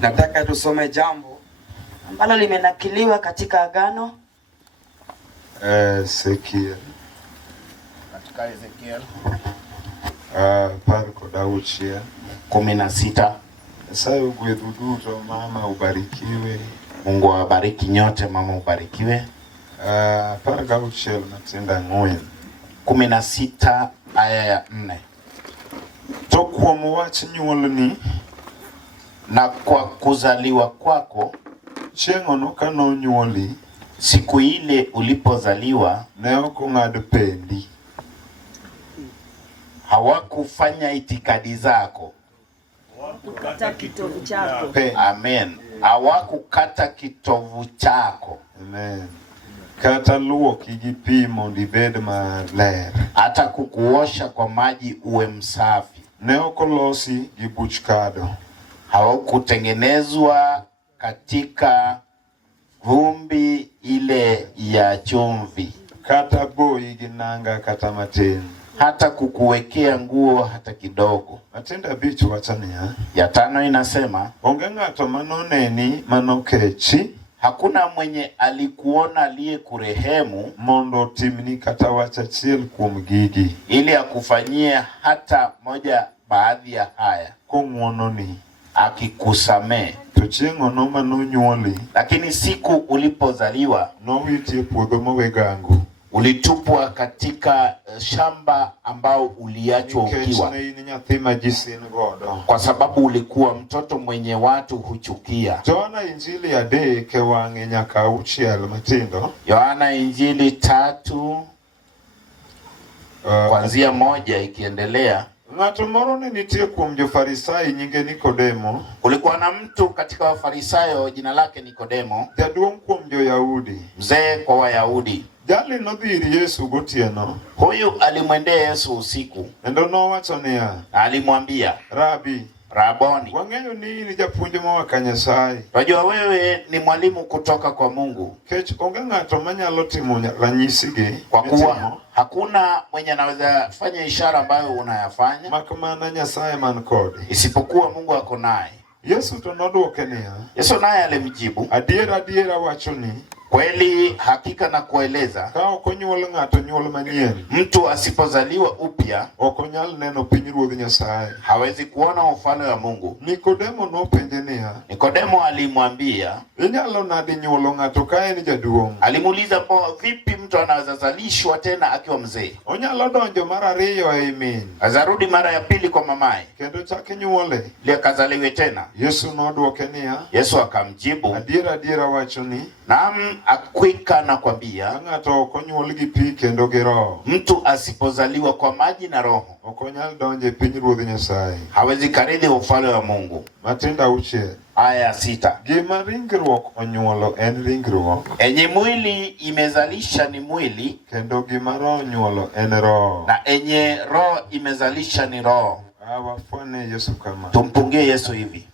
Nataka tusome jambo ambalo limenakiliwa katika Agano. Ezekiel. Katika Ezekiel. Parko dauchia. 16. Sayo gweduduto mama ubarikiwe. Mungu awabariki nyote, mama ubarikiwe. Parko dauchia matenda ng'wen. 16 aya ya 4. To kuom wach nyuolni, na kwa kuzaliwa kwako, chieng' ono kano nyuoli, siku ile ulipozaliwa, ne ok ong'ad pendi. Hawakufanya itikadi zako. Hawakukata kitovu chako. Amen. Hawakukata kitovu chako. Amen. Kata lwoki gi pi mondo ibed maler. Hata kukuosha kwa maji uwe msafi. Ne ok olosi gi buch kado. Hawakutengenezwa katika vumbi ile ya chumvi. Kata boyi gi nanga kata matin. Hata kukuwekea nguo hata kidogo. Matenda bichu wachania. Ya 5 inasema, onge ng'ato manoneni manokechi. Hakuna mwenye alikuona aliye kurehemu mondo timni kata wach achiel kuom gigi, ili akufanyie hata moja baadhi ya haya, kong'wononi, akikusamee. To chieng' ono manonyuoli, lakini siku ulipozaliwa, nowiti e puodho mowe gangu. Ulitupwa katika shamba ambao uliachwa ukiwa, kwa sababu ulikuwa mtoto mwenye watu huchukia. Yohana Injili adek wang'e nyaka auchiel matindo. Yohana Injili 3 kuanzia 1 ikiendelea. Ng'ato moro ne nitie kuom jofarisai nyinge Nikodemo. Kulikuwa na mtu katika Wafarisayo jina lake Nikodemo, jaduong' kuom jo-Yahudi, mzee kwa Wayahudi. Jali nodhiri Yesu gotieno. Huyu alimwendea Yesu usiku. Endo nowacho niya, alimwambia, Rabi, Raboni, wang'eyo ni ni japuonj moa ka Nyasaye. Wajua wewe ni mwalimu kutoka kwa Mungu. Kech onge ng'ato manyalo timo ranyisigi, kwa kuwa hakuna mwenye anaweza fanya ishara ambayo unayafanya, makmana Nyasaye man kode, isipokuwa Mungu ako naye. Yesu to nodwoke niya, Yesu naye alimjibu, adiera wachoni, kweli hakika na kueleza, ka ok onyuol ng'ato nyuol manyien, mtu asipozaliwa upya ok onyal neno pinyruodh Nyasaye, hawezi kuona ufalme wa Mungu. Nikodemo nopenje niya, Nikodemo alimwambia, inyalo nadi nyuolo ng'ato ka en jaduong'? Alimuuliza, vipi mtu anaweza zalishwa tena akiwa mzee? Onyalo donjo mara ariyo ei min, azarudi mara ya pili kwa mamaye, kendo chake nyuole, ili akazaliwe tena. Yesu nodwoke niya, Yesu akamjibu, adiera wachoni, naam, akwika na kwambia, ng'ato ok onyuol gi pi kendo gi roho, mtu asipozaliwa kwa maji na roho, ok onyal donjo e pinyruodh Nyasaye, hawezi karithi ufalme wa Mungu. Matendo 6 aya 6. Gima ringruok onyuolo en ringruok, enye mwili imezalisha ni mwili, kendo gima roho nyuolo en roho, na enye roho imezalisha ni roho. Wafwane Yesu kama, tumpungie Yesu hivi.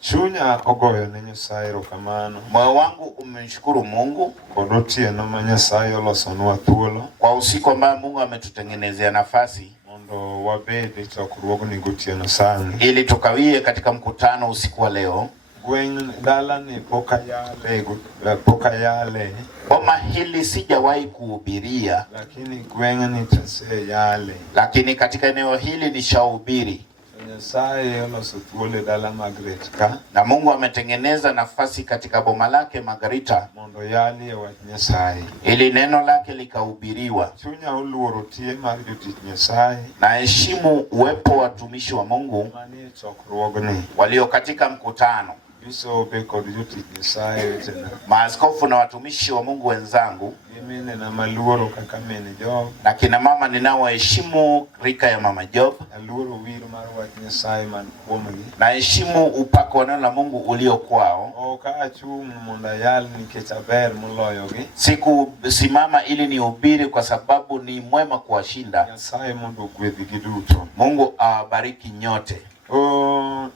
Chunya ogoyo ne Nyasaye erokamano. Moyo wangu umemshukuru Mungu kod otieno ma Nyasaye olosonwa thuolo, kwa usiku ambao Mungu ametutengenezea nafasi mondo wabed e chokruogni gotieno sani, ili tukawie katika mkutano usiku wa leo. Gweng' dalani pok ayale. Boma hili sijawahi kuhubiria, lakini gweng'ni taseyale. Lakini katika eneo hili nishahubiri. Nyasaye oloso thuolo e dala Margaret ka, na Mungu ametengeneza nafasi katika boma lake Margarita, mondo yali e wach Nyasaye, ili neno lake likahubiriwa. Chunya oluoro tie mar jotich Nyasaye, na heshimu uwepo wa watumishi wa Mungu manie chokruogni, walio katika mkutano, bisobe kod jotich Nyasaye wetena, maaskofu na watumishi wa Mungu wenzangu, mine na maluoro kaka mene Job, na kina mama ninaowaheshimu rika ya mama Job, aluoro wir mar wach Nyasaye man kuomgi, na heshimu upako wa neno la Mungu ulio kwao. Oka achung' mondo ayal nikech aber moloyogi, siku simama ili nihubiri kwa sababu ni mwema kuwashinda. Nyasaye mondo ogwedhgi duto. Mungu awabariki nyote.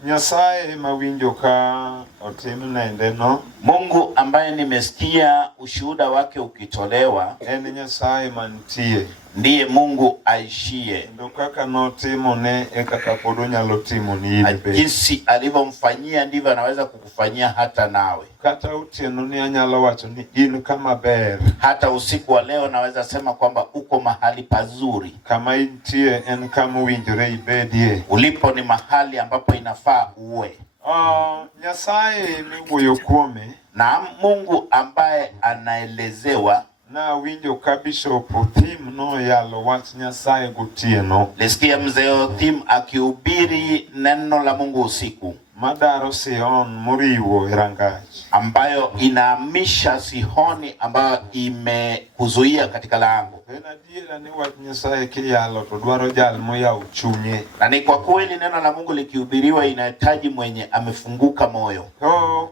Nyasaye mawinjo ka otim nende no. Mungu ambaye nimesikia ushuhuda wake ukitolewa En Nyasaye mantie. ndiye Mungu aishie. Ndo kaka notimo ne kaka pod onyalo timo ni in be. Jinsi alivyomfanyia ndivyo anaweza kukufanyia hata nawe. Kata otieno ni anyalo wacho ni in kama ber. Hata usiku wa leo naweza sema kwamba uko mahali pazuri. Kama intie en kama winjore ibedie. Ulipo ni mahali ambapo inafaa uwe. Nyasaye miwuoyo kuome. Na Mungu ambaye anaelezewa Na winjo ka Bishop Othim no yalo wach Nyasaye gotieno. Lisikia mzee Othim akihubiri neno la Mungu usiku. Madaro Sion muriwo rangach. Ambayo inahamisha Sihoni ambayo imekuzuia katika lango. Adiera ni wach Nyasaye kiyalo to dwaro jal moyawo chunye. Na ni kwa kweli neno la Mungu likihubiriwa inahitaji mwenye amefunguka moyo.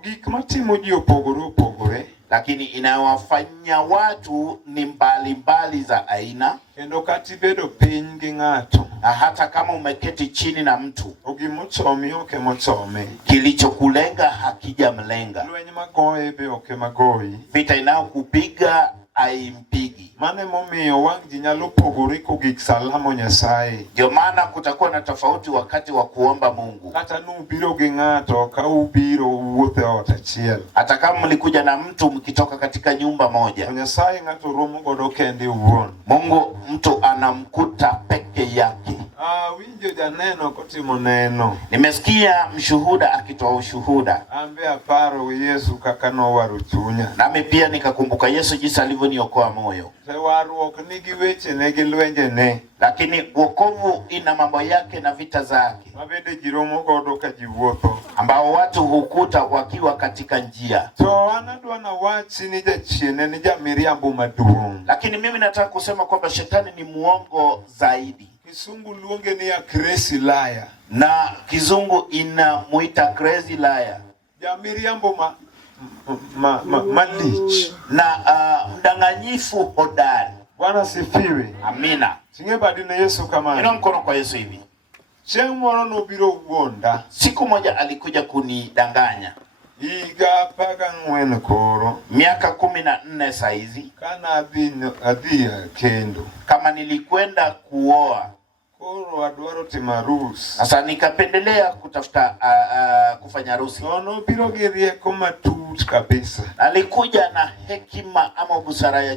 Gik matimo ji opogore. Lakini inawafanya watu ni mbalimbali za aina. Kendo kati bedo piny gi ng'ato. Na hata kama umeketi chini na mtu. Ogimochomi oke mochome. Kilichokulenga hakijamlenga. Lweny magoye be oke magoyi. Vita inayokupiga haimpigi. Mane momiyo wang' ji nyalo pogore kogik salamo Nyasaye. Ndio maana kutakuwa na tofauti wakati wa kuomba Mungu. Kata nubiro gi ng'ato ka ubiro wuothe ot achiel. Hata kama mlikuja na mtu mkitoka katika nyumba moja. Nyasaye ng'ato romo godo kende uwuon. Mungu mtu anamkuta peke yake. Winjo janeno kotimo neno. Nimesikia mshuhuda akitoa ushuhuda. Ambe aparo Yesu kaka nowaro chunya. Nami pia nikakumbuka Yesu jinsi alivyoniokoa moyo. Sewaruok nigi weche ne gi lwenje ne. Lakini wokovu ina mambo yake na vita zake. Mabende jiromo godo ka jiwuotho. Ambao watu hukuta wakiwa katika njia. So anadwa na wachi ni jachiene ni jamiriambo maduong'. Lakini mimi nataka kusema kwamba shetani ni muongo zaidi. Kisungu luonge ni a crazy liar. Na kizungu inamuita crazy liar. Jamiriambo malich. Na mdanganyifu hodari. Bwana sifiwe. Amina. Singe badine Yesu kama. Ina mkono kwa Yesu hivi. Chieng' moro nobiro wuonda. Siku moja alikuja kunidanganya. Higa 14 koro. Miaka 14 saizi. Kana adhi kendo. Kama nilikwenda kuoa. Koro adwaro timo arus. Sasa nikapendelea kutafuta kufanya harusi. No biro gi rieko matut kabisa. Alikuja na hekima ama busara ya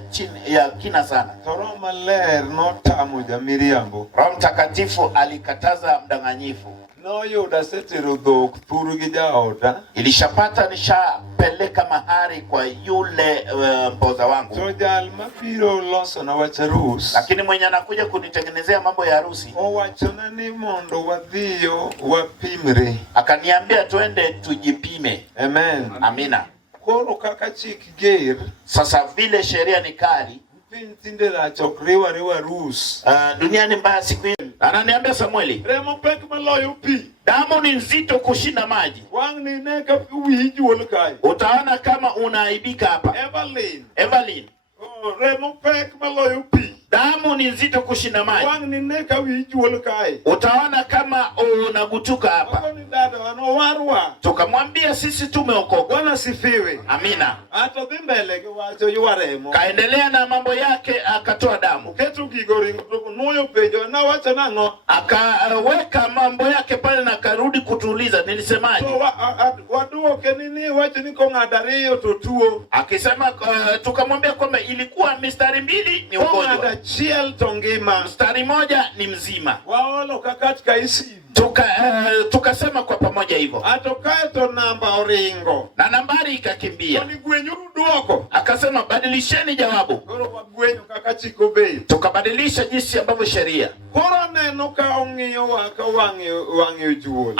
kina sana. Roho maler notamo jamiriambo. Roho Mtakatifu alikataza mdanganyifu. No yuda setero dhok thuru gi jaoda. Ilishapata nishapeleka mahari kwa yule mpoza wangu. So jal mabiro loso na wach arus. Lakini mwenye anakuja kunitengenezea mambo ya harusi. Owachona ni mondo wadhiyo wapimre. Akaniambia tuende tujipime. Amen. Amina. Koro kaka chik ger. Sasa vile sheria ni kali. Tinde la chokriwa rewa rus. Dunia ni mbaya siku hizi. Ananiambia Samueli. Remo pek maloyo pi. Damu ni nzito kushinda maji. Wang ni neka uwijuol kai. Utaona kama unaaibika hapa. Evelyn. Remo pek maloyo pi. Damu ni nzito kushinda maji. Wang ni neka uwijuol kai. Utaona kama unagutuka hapa. Wako ni dada wanowarwa. Tukamwambia sisi tumeokoka. Bwana sifiwe. Amina. Hata dhimbele wacho yuaremo. Kaendelea na mambo yake akatoa damu. Ketu gigoringo nuyo penjo na wacha nango. Akaweka mambo yake pale na karudi kutuuliza nilisemaje. So waduoke nini wacha niko ng'adariyo to tuo. Akisema tukamwambia kwamba ilikuwa mistari 2 ni ugonjwa. Chiel tongima. Mstari moja ni mzima. Waolo kakatika isi. Tukasema kwa pamoja hivyo. Atokae to namba oringo. Na nambari ikakimbia. Ni gwenyu duoko. Akasema badilisheni jawabu. Koro wagwenyu kakachiko bei. Tukabadilisha jinsi ambavyo sheria. Koro neno ka ong'iyo waka wang'e juol.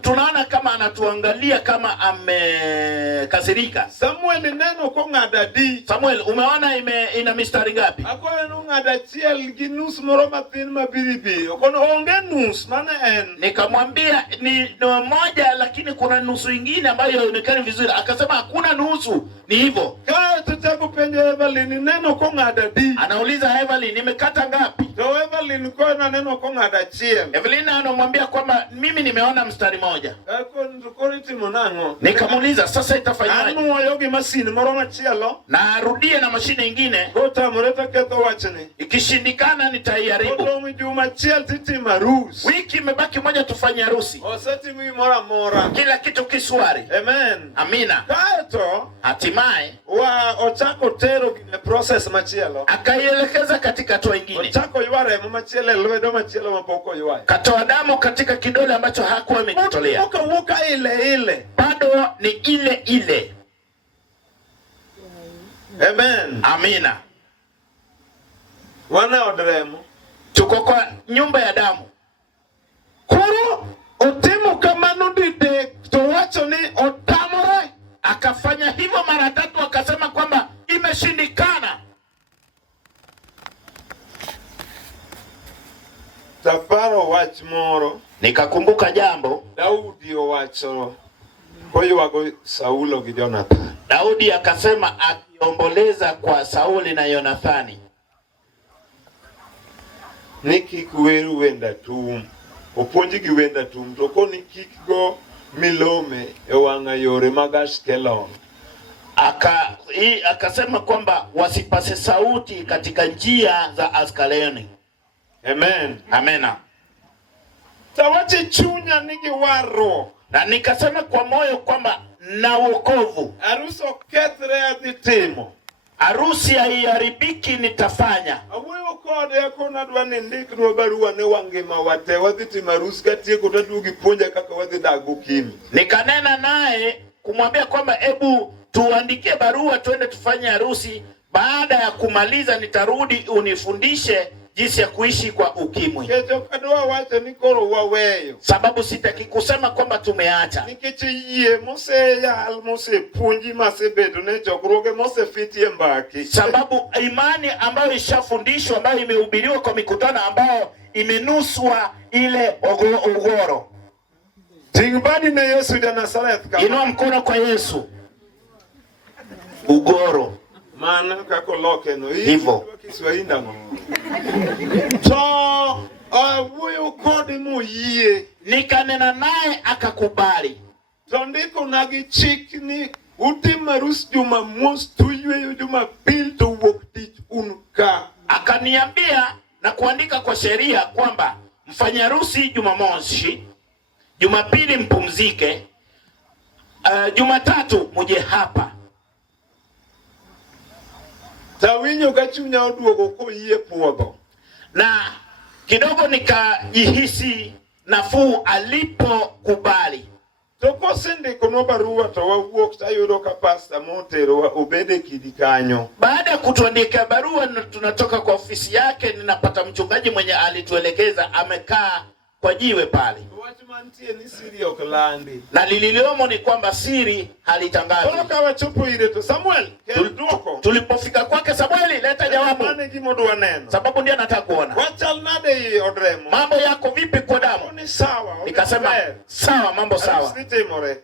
Tunaona kama anatuangalia kama amekasirika. Samuel neno ko ng'adadi. Samuel umeona ina mistari ngapi? Akoyo no ng'ada chiel gi nus moro mathin mabiribi. Okono onge nus mane en. Nikamwambia ni moja lakini kuna nusu nyingine ambayo haionekani vizuri. Akasema hakuna nusu. Ni hivyo. Ka chako penjo Evelyn neno kong'ada di. Anauliza Evelyn, nimekata ngapi? To Evelyn kwa na neno kong'ada chiel. Evelyn anamwambia kwamba mimi nimeona mstari moja. Nikamuuliza sasa itafanyaje? Na arudie na mashine nyingine. Ikishindikana nitaiharibu. Wiki imebaki moja tufanye harusi. Kila kitu kiswari. Amen. Amina. Hatimaye ochako tero gine process machielo. Akaielekeza katika hatua nyingine. Ochako yware machielo lwedo machielo mapoko ywaye. Katoa damu katika kidole ambacho hakuwa amekitolea. Wuka ile. Bado ni ile. Amen. Amina. Wana odremo. Tuko kwa nyumba ya damu. Kuro otimo kamano dide to wacho ni otamore. Akafanya hivyo mara 3 akasema kwamba imeshindikana. Taparo wach moro. Nikakumbuka jambo. Daudi owacho koywago Saulo gi Jonathan. Daudi akasema akiomboleza kwa Sauli na Yonathani. Nikik weru wenda tum. Opuonji gi wenda tum to koni kik go milome e wanga yore magas kelon. Akasema kwamba wasipase sauti katika njia za Askaleni. Amen. Amena. Tawache chunya nigi waro. Na nikasema kwa moyo kwamba na wokovu. Aruso ketre aditimo. Harusi haiharibiki nitafanya. Aweyo kode akona dwane ndikno barua ne wangima wate wadhiti marus gatie kutadugi ponja kaka wadhi dago kimi. Nikanena naye kumwambia kwamba hebu tuandikie barua tuende tufanye harusi, baada ya kumaliza nitarudi unifundishe jinsi ya kuishi kwa ukimwi. Kecho kadwa wacha nikoro waweyo. Sababu sitaki kusema kwamba tumeacha. Nikichiye mose ya mose punji masebedo ne jogroge mose fitie mbaki. Sababu imani ambayo ishafundishwa ambayo imehubiriwa kwa mikutano ambayo imenuswa ile ugoro. Tingbadi na Yesu ya Nazareth kama. Inua mkono kwa Yesu. Ugoro. Maana kako loke no hivyo. Kiswahili ngo. So wuyo kodi mu yie. Nikanena naye akakubali. So ndiko nagi chikni utimarus juma mos tuywe juma pil to work tich unka. Akaniambia na kuandika kwa sheria kwamba mfanya harusi Jumamosi, Jumapili mpumzike, Jumatatu muje hapa. Tawinyo gachunya oduogo ko yie puodho. Na kidogo nikajihisi nafuu alipokubali. Toko sindi kono barua to wawuok tayudo ka pastor Motero obede kidikanyo. Baada ya kutuandika barua tunatoka kwa ofisi yake, ninapata mchungaji mwenye alituelekeza amekaa kwa jiwe pale. Wachimantie ni siri oklandi. Na lililiomo ni kwamba siri halitangazwi. Kono kawa chupo ile to Samuel, tulipofika kwake Samueli, leta jawabu. Mane gimodwa neno. Sababu ndiye anataka kuona. Wachal nade odremo. Mambo yako vipi kwa damu? Ni sawa. Nikasema sawa, mambo sawa.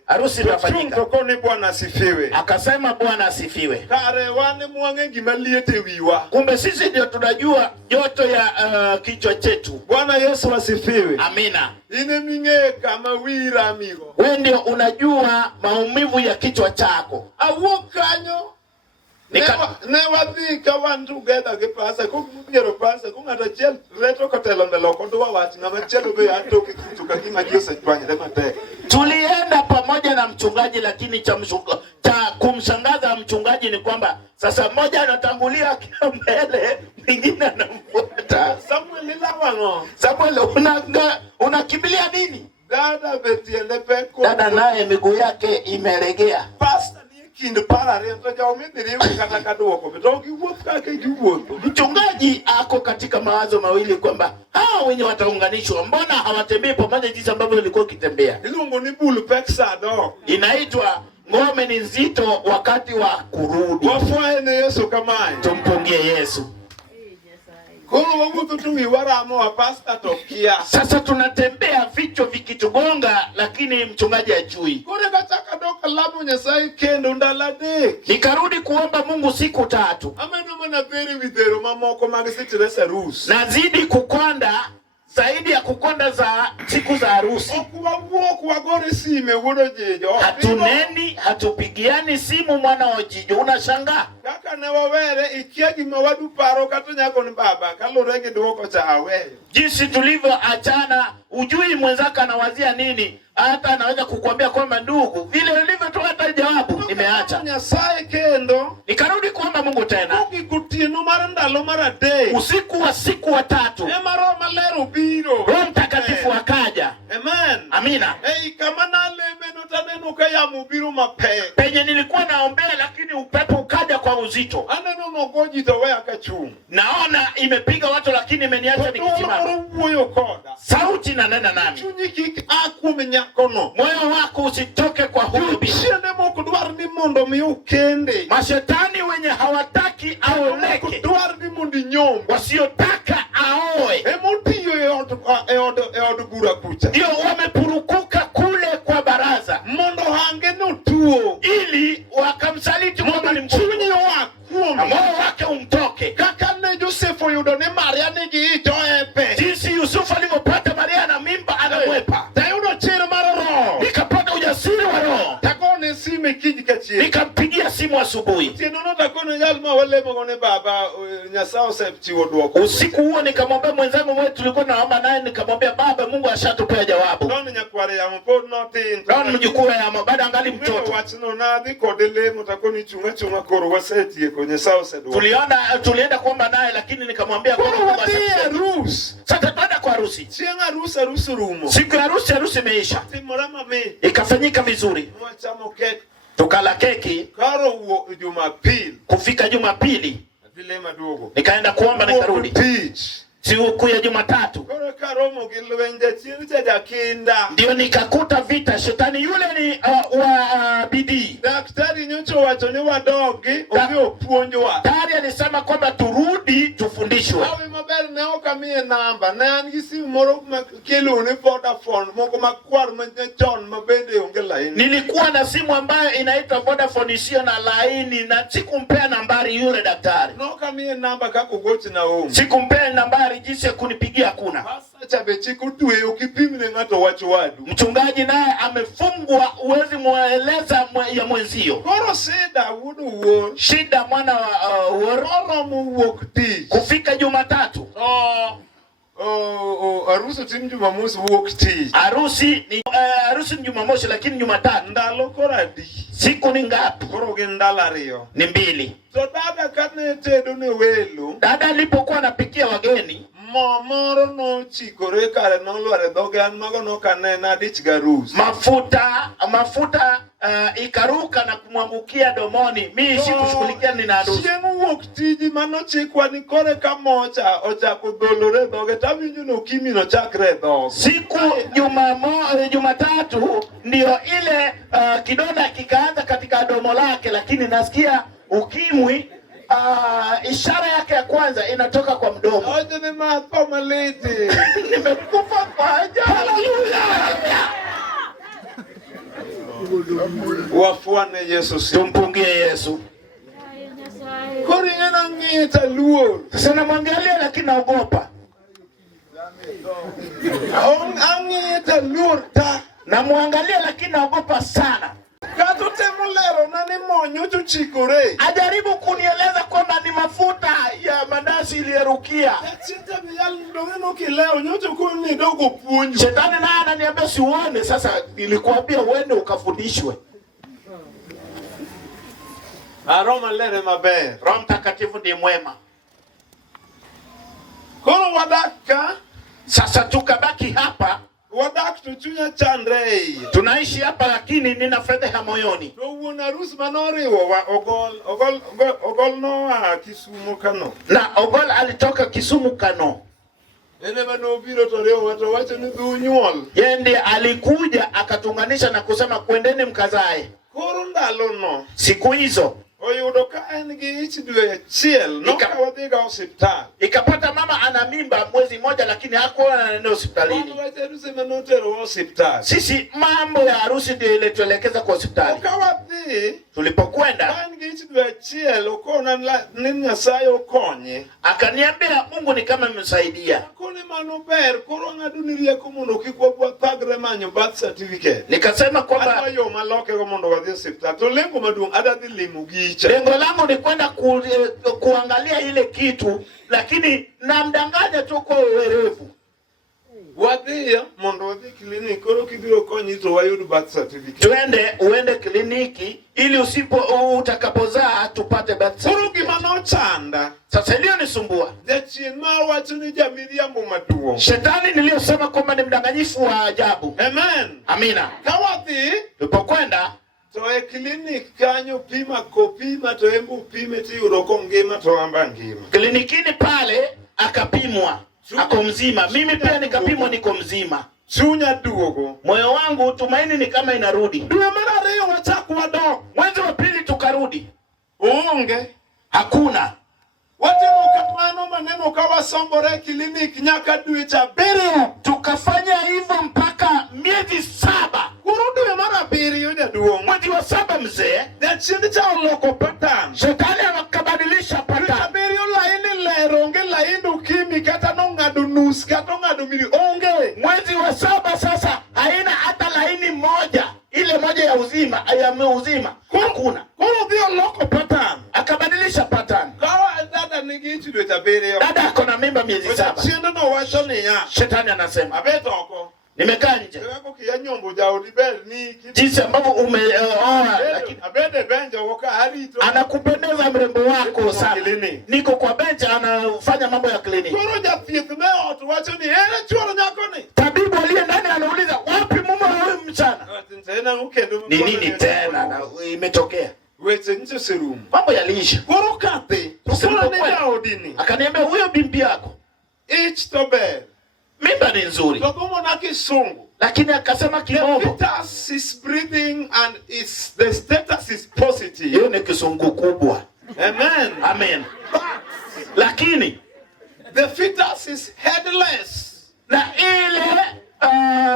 Harusi itafanyika. Tukoni Bwana asifiwe. Akasema Bwana asifiwe. Kare wane muange gimaliete wiwa. Kumbe sisi ndio tunajua joto ya kichwa chetu. Bwana Yesu asifiwe. Amina. Ine minge kama wira amigo. Wewe ndio unajua maumivu ya kichwa chako. Awokanyo. Never think I want to get a pasa, kumbiro pasa, kungata chel, reto kotelo meloko, nduwa wati, ngama chelo be atoke kutuka kima jose kwanye, lema te. Tulienda pamoja na mchungaji, lakini cha kumshangaza mchungaji ni kwamba sasa mmoja anatangulia akiwa mbele, mwingine anamfuata. Samuel nilawango. Samuel unakimbilia nini? Dada betiende peko. Dada naye miguu yake imelegea. Pastor kindu para rento jao midiri kata kaduoko bitongi wuoka ke juwoto. Mchungaji ako katika mawazo mawili kwamba hao wenye wataunganishwa mbona hawatembei pamoja jinsi ambavyo walikuwa kitembea. Ilungo ni bulu peksa do. Inaitwa ngome ni nzito wakati wa kurudi. Wafuae ne Yesu kamaye. Tumpungie Yesu. Kono wabutu tumiwaramo wa pastor tokia. Sasa tunatembea vichwa vikitugonga lakini mchungaji hajui. Kone kataka doka alamo Nyasaye kendo ndalo adek. Nikarudi kuomba Mungu siku 3. Ameno mana beri widhero mamoko mag stress arus. Nazidi kukonda zaidi ya kukonda za siku za harusi. Wagore sime wuodo jijo. Hatuneni, hatupigiani simu mwana wa jijo. Unashangaa. Kaka ne wawere ikia gima wadu paro kata nyako ni baba. Kalore gi duoko cha aweyo. Jinsi tulivyoachana, ujui mwenzako anawazia nini. Hata anaweza kukuambia kwamba ndugu, vile ulivyotoa hata jawabu nimeacha. Nyasaye kendo. Nikarudi kuomba Mungu tena. Ukikutino mara ndalo mara day. Usiku wa siku wa 3. Emaro malero biro. Roho Mtakatifu akaja. Amen. Amina. Kama naleme notaneno kaya mubiro mape. Penye nilikuwa naombea lakini upepo ukaja kwa uzito. Aneno nogoji towe akachungu. Naona imepiga watu lakini imeniacha nikisimama. Sauti inanena nami. Chunyiki akume nyakono. Moyo wako usitoke kwa huyo bibi. Shende moko duar ni mondo miukende. Mashetani wenye hawataki aoleke. Duar ni mundi nyom. Wasiotaka aoe. Emotiyo eodo gura kucha. Ndio wamepurukuka kule kwa baraza. Mondo hange no tuo. Ili wakamsaliti kwamba ni mkuu. Chunyi wakuome. Na moyo wake umtoke. Kaka ne Josefu yudone Maria nigi ito epe. Jinsi Yusufu alivyopata Maria na mimba anamwepa. Tayudo chiri mara roho. Nikapata ujasiri wa roho. Takone sime kijika chiri. Nikampigia simu asubuhi. Tienono takone yalma wale mongone baba Nyasao sepchiwo duoko. Usiku huo nikamwambia mwenzangu mwe tulikuwa naomba naye nikamwambia baba Mungu ashatupea jawabu. Noni nyakware ya mpod notin. Noni mjukuu ya mabada angali mtoto. Wachino na di kodele mutakoni chunga koro wasetie kwenye Sao sedu. Tulienda kuomba naye lakini nikamwambia kwa Mungu ashatupea. Sasa twenda kwa harusi. Sianga harusi rumo. Siku ya harusi imeisha. Timorama me. Ikafanyika vizuri. Mwachamo keki. Tukala keki. Karo uo Jumapili. Kufika Jumapili. Vile madogo. Nikaenda kuomba nikarudi. Siku ya Jumatatu. Koro karomo gilwenja chini cha jakinda. Ndio nikakuta vita. Shetani yule ni wa bidii. Daktari nyocho wacho ni wadogi ovyo puonjwa. Daktari alisema kwamba turudi tufundishwe. Awe mabel ne okamie namba. Na angisi moro kilo ni Vodafone moko makwar manyachon mabende onge laini. Nilikuwa na simu ambayo inaitwa Vodafone isiyo na laini na sikumpea nambari yule daktari. No kamie namba kako gochi na sikumpea nambari jinsi ya kunipigia hakuna. Hasa chabechi kutuwe ukipimine ngato wacho wadu. Mchungaji naye amefungwa uwezi mueleza ya mwenzio. Koro shida wudu uo. Shida mwana wa Koro mu uokti. Kufika Jumatatu. Harusi timu Jumamosi uokti. Harusi ni Jumamosi lakini Jumatatu. Ndalo koradi. Siku ni ngapi? Koro gendala rio. Ni 2. So dada kane tedo ne welu. Dada alipokuwa anapikia wageni. Moro no chikore kare no lware doge an mago no kanena dich garus. Mafuta ikaruka na kumwangukia domoni. Mimi sikushughulikia nina harusi. Siemu woktiji mano chikwa ni kore kamocha ocha kudolore doge taminju no kimi no chakre doge. Siku Jumatatu ndio ile kidonda kikaanza katika domo lake lakini nasikia ukimwi ishara yake ya kwanza inatoka kwa mdomo. Oje ni mapo malete. Nimekufa kwa ajali. Haleluya. Wafuane Yesu si. Tumpungie Yesu. Kori ngena ngita luo. Sasa namwangalia lakini naogopa. Angita luo ta. Namwangalia lakini naogopa sana. Kato temulero na ni monyo tuchikore. Ajaribu kunieleza kwamba ni mafuta ya mandazi iliyerukia. Chita biyal ndongeno kileo nyoto kuni dogo punju. Shetani naye ananiambia siuone. Sasa nilikuambia uende ukafundishwe. Aroma lere mabe. Roho Mtakatifu ndiye mwema. Koro wadaka. Sasa tukabaki hapa. Wadak tuchunya chandrei. Tunaishi hapa lakini nina fedheha moyoni. Uona harusi manori ogol no Kisumu Kano. Na Ogol alitoka Kisumu Kano. Ene bano biro to leo watu wacha ni dhunyuol. Yeye ndiye alikuja akatunganisha na kusema kwendeni mkazae. Koro ndalo no. Siku hizo oyudo ka en gi ich dwe achiel nokawo dhiga hospital. Ikapata mama ana mimba mwezi mmoja lakini hakuwa anaenda hospitalini. Sisi mambo ya harusi ndio ile tuelekeza kwa hospitali. Tulipokwenda akaniambia Mungu ni kama amemsaidia. Nikasema kwamba lengo langu ni kwenda kuangalia ile kitu, lakini namdanganya tu kwa uwerevu. Tuende uende kliniki ili utakapozaa tupate birth certificate. Sasa ndio nisumbua. Shetani niliyosema kwamba ni mdanganyifu wa ajabu. Amen. Amina. Tulipokwenda to e clinic kanyo pima to embu pime ti uroko ngima to amba ngima. Klinikini pale akapimwa. Ako mzima. Mimi pia nikapimwa niko mzima. Chunya duogo. Moyo wangu tumaini ni kama inarudi. Duwe mara reo wachaku wado. Mwezi wa pili tukarudi. Onge. Hakuna. Wate mukatwano maneno kawa sombore clinic nyaka duwe cha bere. Tukafanya hivyo mpaka miezi 7. Kurudu mara bere yoja duo. Mwezi wa 7 mzee. Na chindi cha oloko pattern. Shetani anakabadilisha pattern. Bere yo laini leronge laini kimi kata ong'ado nus kata ong'ado mili onge. Mwezi wa 7 sasa haina hata laini moja. Ile moja ya uzima, ya uzima. Hakuna. Kuru dio loko pattern. Akabadilisha pattern. Kawa dada nigi chidwe tabere yo. Dada ako na mimba miezi 7. Chiendo no wacho ni ya. Shetani anasema. Abeto oko. Nimekaa nje. Jinsi ambavyo umeoa lakini abede benja woka harito. Anakupendeza mrembo wako sana. Niko kwa benja anafanya mambo ya kliniki. Koroja fiethme watu wacho ni hele chuo nyako ni. Tabibu aliye ndani anauliza wapi mume huyu mchana? Ni nini tena na imetokea? Weche nje serum. Mambo yaliisha. Korokate. Tusona ni daodini. Akaniambia huyo bibi yako. Ich tobe. Mimba ni nzuri. Togomo na kisungu. Lakini akasema kibogo. The fetus is breathing and the status is positive. Hiyo ni kisungu kubwa. Amen. Amen. Lakini the fetus is headless. Na ile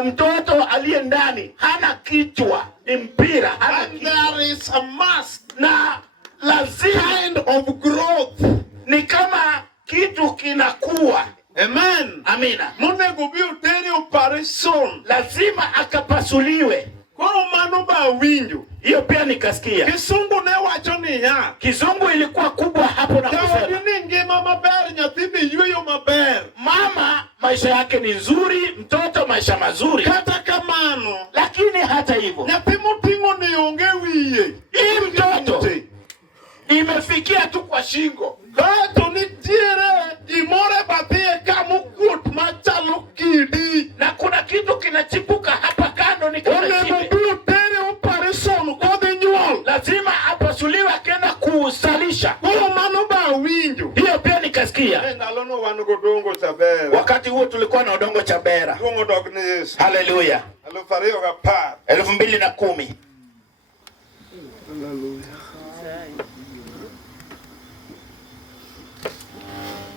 mtoto aliye ndani hana kichwa, ni mpira, hana kichwa. There is a mass na lazima kind of growth. Ni kama kitu kinakuwa. Amen. Amina. Monego bi uteri operation. Lazima akapasuliwe. Koro mano ba winjo. Hiyo pia nikasikia. Kisungu ne wacho ni ya. Kizungu ilikuwa kubwa hapo na kusema. Kawadi ngima maber nyathibi yueyo maber. Mama maisha yake ni nzuri, mtoto maisha mazuri. Kata kamano. Lakini hata hivyo. Nyathimo tingo ni onge wiye. Hii mtoto imefikia tu kwa shingo. Kato ni tiere imore batie kamu kut machalo kidi. Na kuna kitu kinachipuka hapa kando ni kama chipi. Lazima apasuliwe akienda kusalisha. Kwa mano ba winjo. Hiyo pia nikasikia. Ndalono wanugo dongo chabera. Wakati huo tulikuwa na udongo chabera. Dongo dogne Yesu. Haleluya. 2010. Haleluya.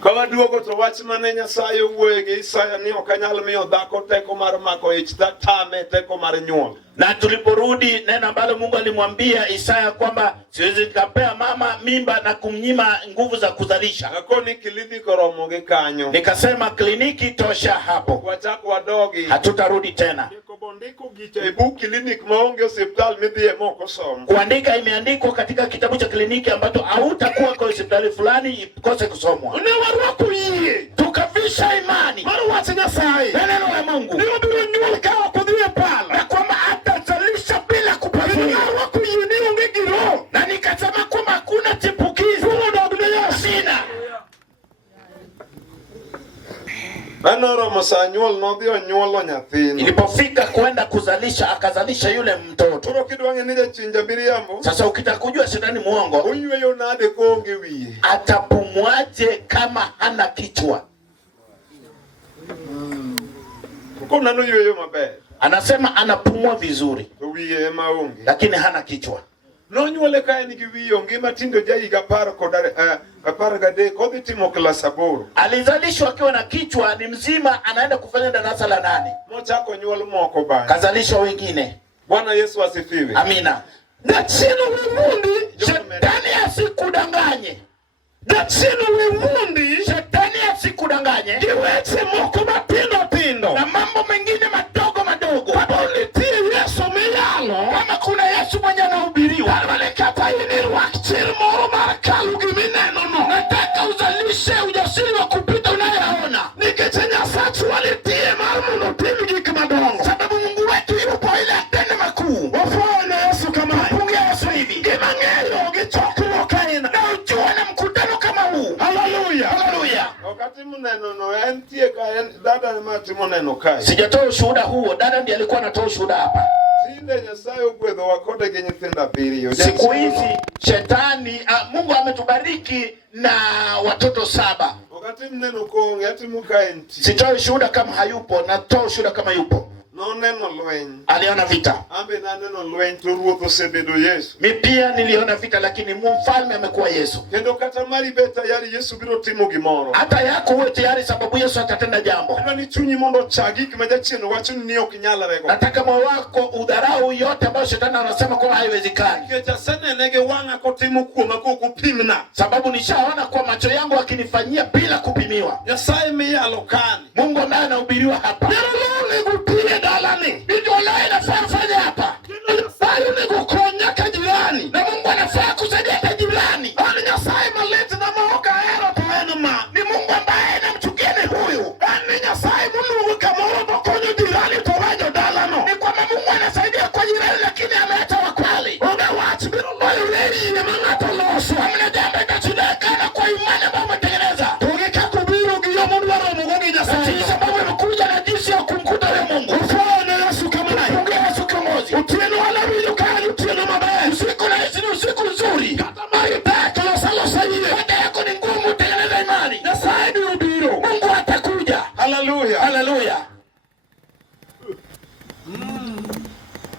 Kawa duogo to wach mane Nyasaye wuoye gi Isaya ni okanyal miyo dhako teko mar mako ich tame teko mar nyuol. Na tuliporudi neno ambalo Mungu alimwambia Isaya kwamba siwezi nikapea mama mimba na kumnyima nguvu za kuzalisha. Akoni kliniki romo gi kanyo. Nikasema kliniki tosha hapo. Wachako wadogi. Hatutarudi tena. Ndiko gicha ibu klinik maonge hospital midhie moko somo. Kuandika imeandikwa katika kitabu cha kliniki ambacho hautakuwa kwa hospitali fulani ikose kusomwa. Ni warwako yie. Tukafisha imani. Mara wacha Nyasaye. Neno la Mungu. Ni obiro nyuol kawa kudhie pala. Na kwamba atazalisha bila kupasua. Ni warwako yie ni onge giro. Na nikasema kwamba hakuna chipukizi. Sina. Anoro mosanyuol nodhio nyuolo nyathino. Ilipofika kwenda kuzalisha akazalisha yule mtoto. Koro kidwange nije chinja biriambo. Sasa ukitaka kujua shetani muongo. Uyweyo nade konge wiye. Atapumwaje kama hana kichwa? Kuna yweyo maber. Anasema anapumua vizuri. Wiye maonge. Lakini hana kichwa. Nonyuole ka en gi wiyo ngima tindo jaiga apar gadek odhi timo klas 8. Alizalishwa akiwa na kichwa ni mzima, anaenda kufanya darasa la 8. Nochako nyuol moko bana. Kazalishwa wengine. Bwana Yesu asifiwe. Amina. Datsino wimundi shetani asikudanganye. Datsino wimundi shetani asikudanganye. Kiwete moko matindo. Na mambo mengine madogo. Kama ulitii Yesu miyalo. Kama kuna Yesu mwenye anahubiriwa. Kama kata ini wakchiri moro marakalu gimineno no. Nataka uzalishe ujasiri wa kupita unayaona. Nikechenya sachu walitie marumu timi kimadongo. Sababu Mungu wetu yupo ile atende makuu. Wafone Yesu kama pungi Yesu hivi. Kimangelo gichokuro kaina. Na ujuana mkutano kama huu. Hallelujah. Wakati muneno no entie ka dada ni mati muneno kai. Sijatoa ushuhuda huo, dada ndiye alikuwa anatoa ushuhuda hapa. Sinde Nyasaye ugwedho wakote genyithinda biriyo. Siku hizi shetani Mungu ametubariki na watoto 7. Wakati mneno konge ati mukaenti. Sitoa ushuhuda kama hayupo, natoa ushuhuda kama yupo. No neno lwenye. Aliona vita. Ambe na neno lwenye to ruotho sebedo Yesu. Mimi pia niliona vita, lakini mfalme amekuwa Yesu. Kendo kata mari beta yari Yesu biro timo gimoro. Hata yako uwe tayari sababu Yesu atatenda jambo. Kama ni chunyi mondo chagi kimaja chino wachu ni okinyala rego. Nataka moyo wako udharau yote ambayo shetani anasema kwa haiwezekani. Kecha sene nege wanga ko timo kuoma ko kupimna. Sababu nishaona kwa macho yangu akinifanyia bila kupimiwa. Nyasaye miyalo kani. Mungu ambaye anahubiriwa hapa. Neno kupie dalani. Ndio leo inafanya hapa. Nyasaye ni kukonya kajirani. Na Mungu anafaa kusaidia kajirani. Ani Nyasaye malete na maoka hero tuenuma. Ni Mungu ambaye anamchukia ni huyu. Ani Nyasaye Mungu kamoro bokonyo jirani towajo dalano. Ni kwamba Mungu anasaidia kwa jirani lakini ameleta wakwali. Unawatch bilo loyo redi ni mangato loso. Amna jambo itachudekana kwa imani ambayo umetengeneza. Tungeka kubiru giyo Mungu wa Mungu ngi Nyasaye. Sababu imekuja na jinsi ya kumkuta wewe Mungu. Utieno wala wili ukali utieno mabaya. Usiku na hizi ni usiku nzuri. Kata mari peke ya salo sahiye. Wada yako ni ngumu tengeneza imani. Na sahibi ubiro. Mungu atakuja. Hallelujah.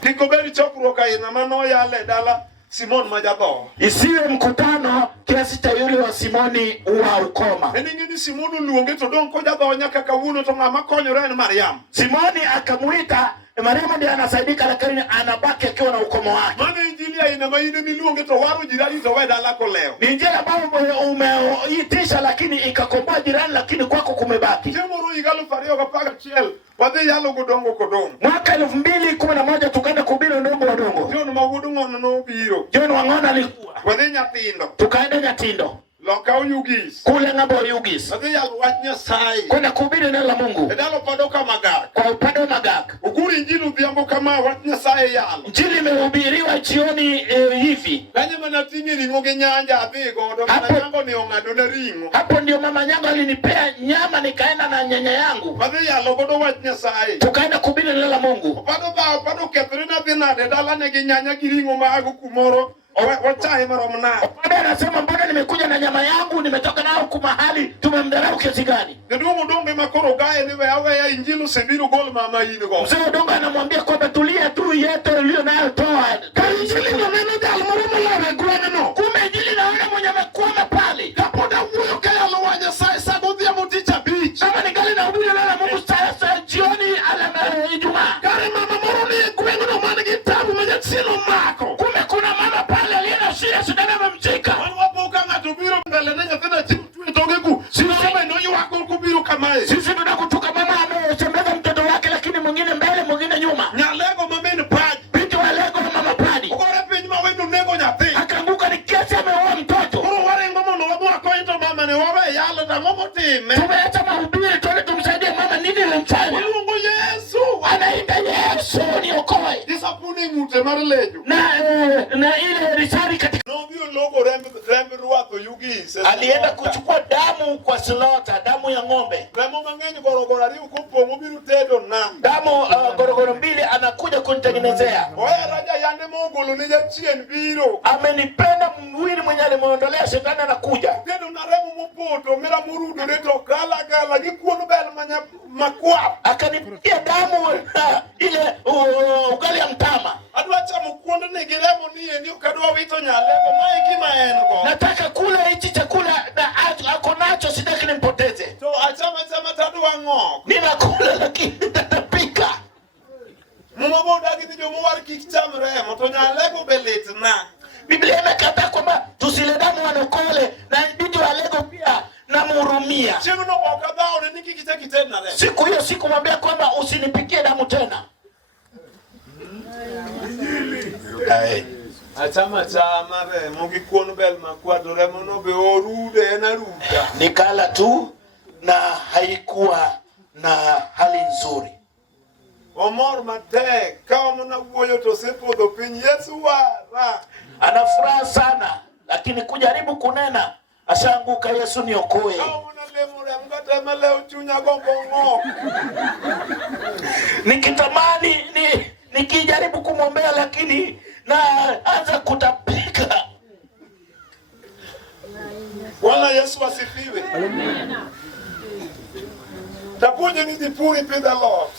Kiko beri chokruoka ina mano yale dala Simon majabo. Isiwe mkutano kiasi cha yule wa Simoni wa ukoma. Eningini Simonu luonge to don koja do nyaka kawuno to ngama konyore ni Mariam. Simoni akamuita Mariam ndiye anasaidika lakini anabaki akiwa na ukomo wake. Maana injili ya ina maine miluonge to waru jirani to weda lako leo. Ni njia ambayo umeitisha lakini ikakomboa jirani lakini kwako kumebaki. Jemoro igalo fario kapaga chiel. Wadhi yalo godongo kodongo. Mwaka 2011 tukaenda kuhubiri ndongo wa dongo. John magudungo no biro. John Wang'ona alikuwa. Wadhi Nyatindo. Tukaenda Nyatindo. Loka Uyugis. Kule ng'ambo Uyugis. Wadhi yalo wach Nyasaye. Kwenda kuhubiri neno la Mungu. Edalo padoka Magak. Kwa upande wa Magak. Uguri injili udhiambo kama wach Nyasaye yalo. Injili imehubiriwa jioni hivi. Kanye manatingi ringo ge nyanja adhi godo. Mana yango ni ong'ado na ringo. Hapo ndio mama yangu alinipea nyama nikaenda na nyanya yangu. Wadhi yalo godo wach Nyasaye. Tukaenda kuhubiri neno la Mungu. Pado kethre na dhinade dala ne gi nyanya gi ringo maago kumoro. Wachahe maromna. Baba anasema mbona nimekuja na nyama yangu nimetoka nao kumahali tumemdharau kiasi gani? Ndugu donge makoro gae niwe awe ya injili sebiru gol mama yini go. Mzee donga anamwambia kwamba tulia tu yeto iliyo nayo toa. Injili ndio neno la Mungu la regwana no. Kumbe injili naona mwenye amekwama pale. Kapoda huyo kaya lowanya sasa godia muticha beach. Kama ningali na ubiri la Mungu sasa jioni ala Ijumaa. Kare mama moro ni kwengo no maana kitabu mwenye sino mako. Kumbe kuna mama pale aliyena shia sudana mamchika. Wapo kama tubiro mbele nenya tena chitu togeku. Sio sema ndio wako kubiro kama yeye. Sisi tunakutoka mama ametembeza mtoto wake lakini mwingine mbele mwingine nyuma. Nyalego mameni paji. Binti wa lego na mama padi. Ukore pinyi mawendo nego nyati. Akaanguka ni kesi ameoa mtoto. Kuru wale ngomo no wabura koito mama ni wawe yalo na ngomo time. Tumeacha mahubiri tuone tumsaidie mama nini ilimfanya. Mungu Yesu. Anaita Yesu niokoe. Disapuni mute marlejo. Na ile risari katika logo rembe ruato Uyugis. alienda kuchukua damu kwa slota, damu ya ng'ombe. Remo mangenyi gorogoro ari ukupo mubiru tedo na. Damu gorogoro 2 anakuja kunitengenezea. Oya raja yande mogolo ni chien biro. Amenipenda mwili mwenye alimuondolea shetani anakuja. Tedo na remo mupoto mira murudo neto gala gikuono bel manya makwa. Akanipigia damu ile ugali ya mtama. Adwacha mukuondo ne geremo ni Nataka kula hichi chakula na ako nacho, sitaki nimpoteze. Ninakula lakini natapika. Biblia imekataa kwamba tusile damu wanokole na inabidi walego pia na mhurumia. Siku hiyo sikumwambia kwamba usinipikie damu tena. Nikala tu na haikuwa na hali nzuri. Ana furaha sana, lakini kujaribu kunena ashaanguka. Yesu niokoe. Nikitamani nikijaribu kumwombea, lakini na anza kutapika. Bwana Yesu asifiwe. Amen. Tapunye ni dipuri pe the Lord.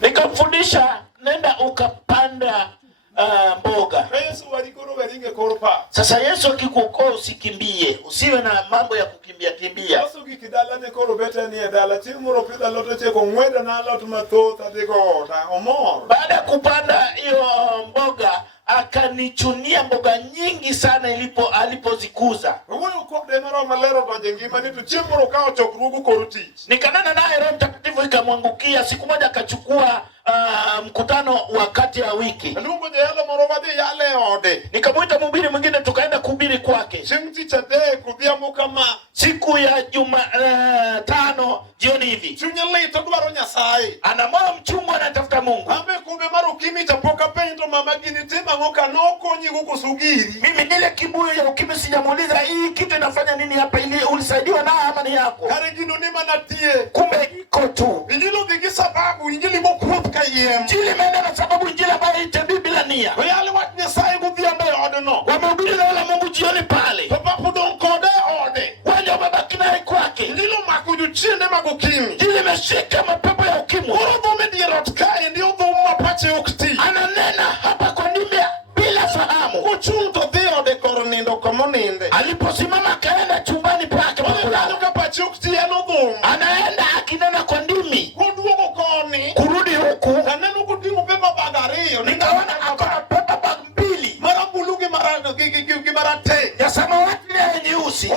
Nikamfundisha, nenda ukapanda mboga. Sasa Yesu akikuokoa usikimbie, usiwe na mambo ya kukimbia kimbia. Baada ya kupanda hiyo mboga, akanichunia mboga nyingi sana alipozikuza. Nikanena naye, Roho Mtakatifu ikamwangukia. Siku moja akachukua mkutano wakati ya wiki. Nikamuita mhubiri mwingine, tukaenda kuhubiri kwake. Siku ya Jumatano jioni hivi. Ana moyo mchungu, anatafuta Mungu. Mimi nile kibuyu ya ukimwi sijamuuliza hii kitu inafanya nini hapa, ili ulisaidiwa na ama ni yako. Kumbe iko tu. Injili imeenda na sababu injili ambayo itembii bila nia. Wamehubiri neno la Mungu jioni pale. Wanja wamebaki naye kwake. Injili imeshika mapepo ya ukimwi. Ananena hapa kwa ndimi bila fahamu. Aliposimama akaenda chumbani pake. Anaenda akinena kwa ndimi. Kurudi huku nikaona akona pepa bag mbili. Ya samawati na nyeusi.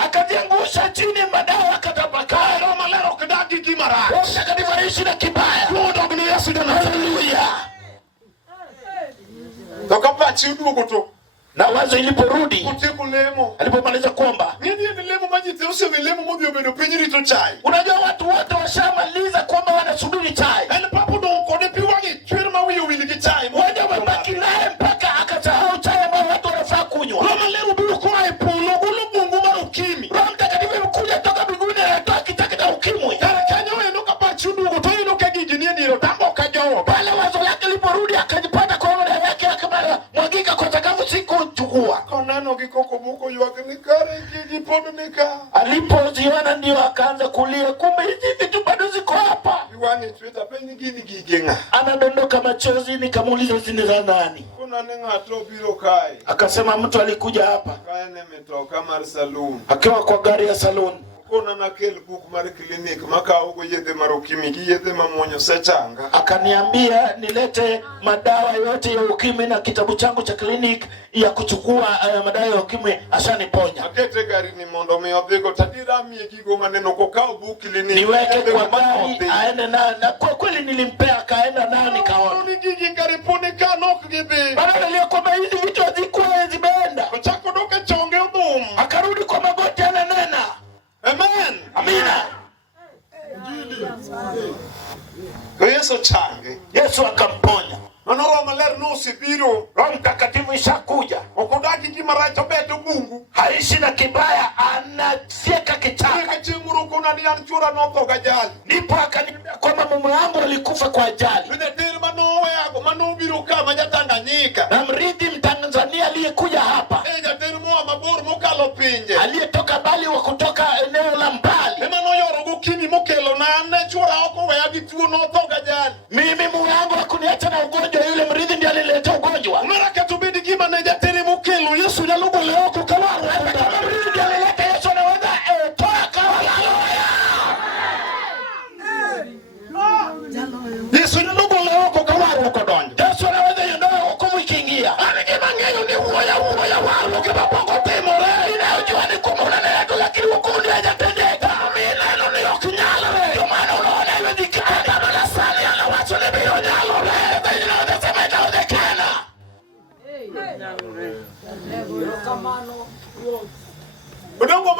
Akajiangusha chini, madawa akatapakaa. Akadivaishi na kibaya. Hallelujah. Na wazo iliporudi, alipomaliza kuomba, unajua watu wote washamaliza kuomba, wanasubiri chai. Waja wabaki naye mpaka akasahau chai ambayo watu wanafaa kunywa. Roho Mtakatifu mkuja toka mbinguni, anatoa kitaki na ukimwi. Pale wazo lake liporudi, akajipata kwa muda yake, akamara mwagika kwa sakafu, sikuchukua. Alipoziona ndio akaanza kulia, kumbe hizi vitu bado ziko hapa. Anadondoka machozi. Nikamuuliza zini za nani? Akasema mtu alikuja hapa akiwa kwa gari ya saluni. Akaniambia nilete madawa yote ya ukimwi na kitabu changu cha klinik ya kuchukua madawa ya ukimwi, ashaniponya. Niweke kwa gari aende na kwa kweli nilimpea, akaenda nao nikaona. Baada aliyokwamba hizi vitu hazikuwa zimeenda. Akarudi kwa magoti, ananena. Amen. Amina. Yesu akamponya. Roho Mtakatifu ishakuja. Haishi na kibaya, anasieka kichaka. Ndipo akaniambia kwamba mume wangu alikufa kwa ajali. Na mrithi Mtanzania aliyekuja hapa, aliyetoka bali wa kutoka eneo la mbali. Mimi mume wangu hakuniacha na ugonjwa, yule mrithi ndiye alile Udongo